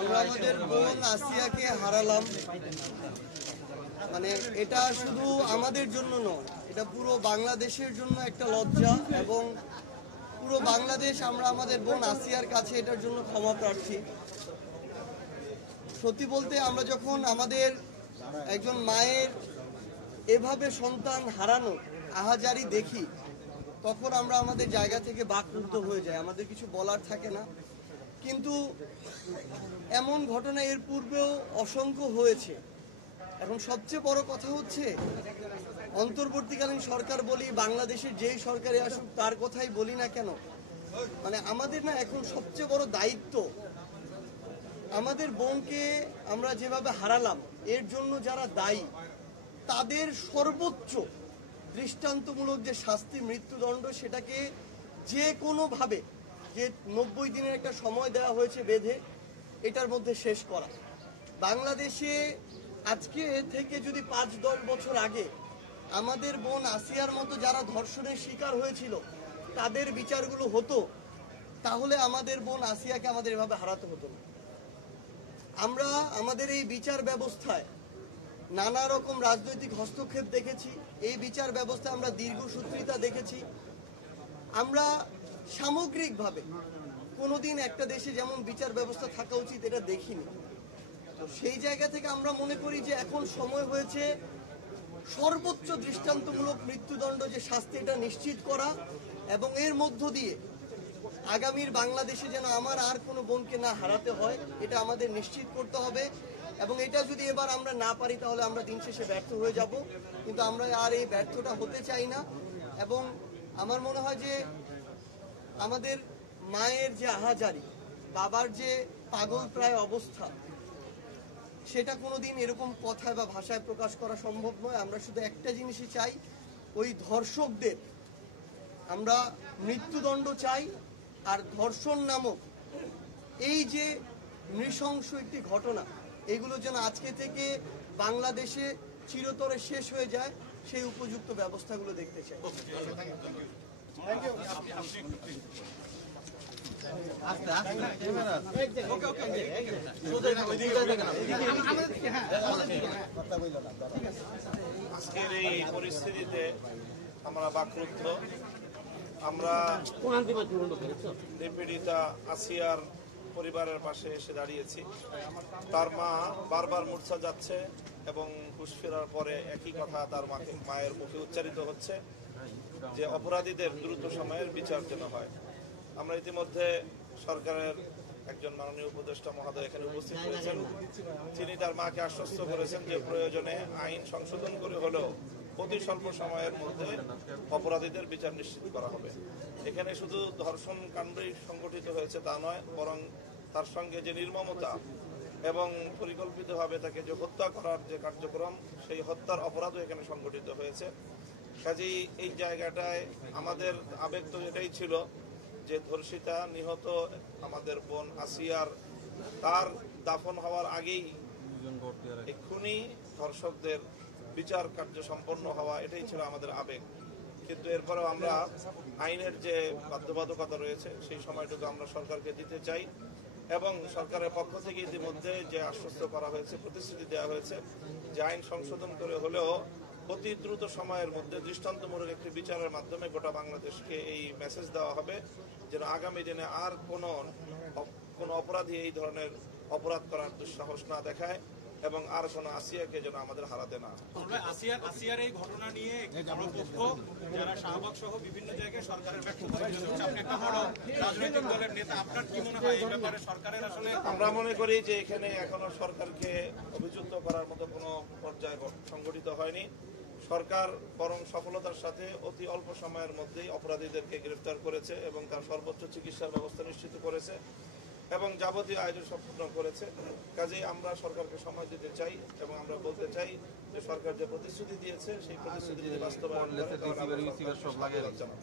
আমরা আমাদের বোন আসিয়াকে হারালাম। মানে এটা শুধু আমাদের জন্য নয়, এটা পুরো বাংলাদেশের জন্য একটা লজ্জা, এবং পুরো বাংলাদেশ আমরা আমাদের বোন আসিয়ার কাছে এটার জন্য ক্ষমা প্রার্থী। সত্যি বলতে আমরা যখন আমাদের একজন মায়ের এভাবে সন্তান হারানো আহাজারি দেখি, তখন আমরা আমাদের জায়গা থেকে বাকরুদ্ধ হয়ে যাই, আমাদের কিছু বলার থাকে না। কিন্তু এমন ঘটনা এর পূর্বেও অসংখ্য হয়েছে। এখন সবচেয়ে বড় কথা হচ্ছে, অন্তর্বর্তীকালীন সরকার বলি, বাংলাদেশের যেই সরকারে আসুক তার কথাই বলি না কেন, মানে আমাদের না এখন সবচেয়ে বড় দায়িত্ব, আমাদের বোনকে আমরা যেভাবে হারালাম এর জন্য যারা দায়ী তাদের সর্বোচ্চ দৃষ্টান্তমূলক যে শাস্তি, মৃত্যুদণ্ড, সেটাকে যে কোনোভাবে, যে 90 দিনের একটা সময় দেওয়া হয়েছে বেঁধে, এটার মধ্যে শেষ করা। বাংলাদেশে আজকে থেকে যদি 5-10 বছর আগে আমাদের বোন আসিয়ার মতো যারা ধর্ষণের শিকার হয়েছিল তাদের বিচারগুলো হতো, তাহলে আমাদের বোন আসিয়াকে আমাদের এভাবে হারাতে হতো না। আমরা আমাদের এই বিচার ব্যবস্থায় নানা রকম রাজনৈতিক হস্তক্ষেপ দেখেছি, এই বিচার ব্যবস্থায় আমরা দীর্ঘসূত্রিতা দেখেছি। আমরা সামগ্রিকভাবে কোনোদিন একটা দেশে যেমন বিচার ব্যবস্থা থাকা উচিত এটা দেখিনি। তো সেই জায়গা থেকে আমরা মনে করি যে এখন সময় হয়েছে সর্বোচ্চ দৃষ্টান্তমূলক মৃত্যুদণ্ড যে শাস্তি, এটা নিশ্চিত করা, এবং এর মধ্য দিয়ে আগামীর বাংলাদেশে যেন আমার আর কোনো বোনকে না হারাতে হয়, এটা আমাদের নিশ্চিত করতে হবে। এবং এটা যদি এবার আমরা না পারি তাহলে আমরা দিন শেষে ব্যর্থ হয়ে যাব, কিন্তু আমরা আর এই ব্যর্থটা হতে চাই না। এবং আমার মনে হয় যে আমাদের মায়ের যে আহাজারি, বাবার যে পাগল প্রায় অবস্থা, সেটা কোনোদিন এরকম কথায় বা ভাষায় প্রকাশ করা সম্ভব নয়। আমরা শুধু একটা জিনিসই চাই, ওই ধর্ষকদের আমরা মৃত্যুদণ্ড চাই। আর ধর্ষণ নামক এই যে নৃশংস একটি ঘটনা, এগুলো যেন আজকে থেকে বাংলাদেশে চিরতরে শেষ হয়ে যায়, সেই উপযুক্ত ব্যবস্থাগুলো দেখতে চাই। আজকের এই পরিস্থিতিতে আমরা বাকরুদ্ধ। আমরা নিপীড়িতা আসিয়ার পরিবারের পাশে এসে দাঁড়িয়েছি। তার মা বারবার মূর্ছা যাচ্ছে এবং হুঁশ ফেরার পরে একই কথা তার মায়ের মুখে উচ্চারিত হচ্ছে যে অপরাধীদের দ্রুত সময়ের বিচার যেন হয়। আমরা ইতিমধ্যে সরকারের একজন মাননীয় উপদেষ্টা মহোদয় এখানে উপস্থিত হয়েছেন। তিনি তার মাকে আশ্বস্ত করেছেন যে প্রয়োজনে আইন সংশোধন করে হলেও অতি স্বল্প সময়ের মধ্যে অপরাধীদের বিচার নিশ্চিত করা হবে। এখানে শুধু ধর্ষণ কাণ্ডই সংগঠিত হয়েছে তা নয়, বরং তার সঙ্গে যে নির্মমতা এবং পরিকল্পিতভাবে তাকে যে হত্যা করার যে কার্যক্রম, সেই হত্যার অপরাধও এখানে সংগঠিত হয়েছে। কাজেই এই জায়গাটায় আমাদের আবেগ তো এটাই ছিল যে ধর্ষিতা নিহত আমাদের বোন আসিয়ার তার দাফন হওয়ার আগেই এক্ষুনি ধর্ষকদের বিচার কার্য সম্পন্ন হওয়া, এটাই ছিল আমাদের আবেগ। কিন্তু এরপরেও আমরা আইনের যে বাধ্যবাধকতা রয়েছে সেই সময়টুকু আমরা সরকারকে দিতে চাই, এবং সরকারের পক্ষ থেকে ইতিমধ্যে যে আশ্বস্ত করা হয়েছে, প্রতিশ্রুতি দেওয়া হয়েছে যে আইন সংশোধন করে হলেও অতি দ্রুত সময়ের মধ্যে দৃষ্টান্তমূলক একটি বিচারের মাধ্যমে গোটা বাংলাদেশকে এই মেসেজ দেওয়া হবে যেন আগামী দিনে আর কোনো অপরাধী এই ধরনের অপরাধ করার দুঃসাহস না দেখায়, এবং আর কোনো আসিয়াকে যেন আমাদের হারাতে না। আসিয়ার এই ঘটনা নিয়ে পক্ষ যারা শাহবাগ সহ বিভিন্ন জায়গায় সরকারের ব্যর্থতা, আপনি একটা বড় রাজনৈতিক দলের নেতা, আপনার কি মনে হয় এই ব্যাপারে সরকারের আসলে? আমরা মনে করি যে এখানে এখনো সরকারকে অভিযুক্ত করার মতো কোনো পর্যায়ে সংগঠিত হয়নি। সরকার বরং সফলতার সাথে অতি অল্প সময়ের মধ্যেই অপরাধীদেরকে গ্রেফতার করেছে এবং তার সর্বোচ্চ চিকিৎসার ব্যবস্থা নিশ্চিত করেছে এবং যাবতীয় আয়োজন সম্পূর্ণ করেছে। কাজেই আমরা সরকারকে সময় দিতে চাই এবং আমরা বলতে চাই যে সরকার যে প্রতিশ্রুতি দিয়েছে সেই প্রতিশ্রুতি যদি বাস্তবায়ন করে তাহলে আমরা সরকারকে ধন্যবাদ জানাবো।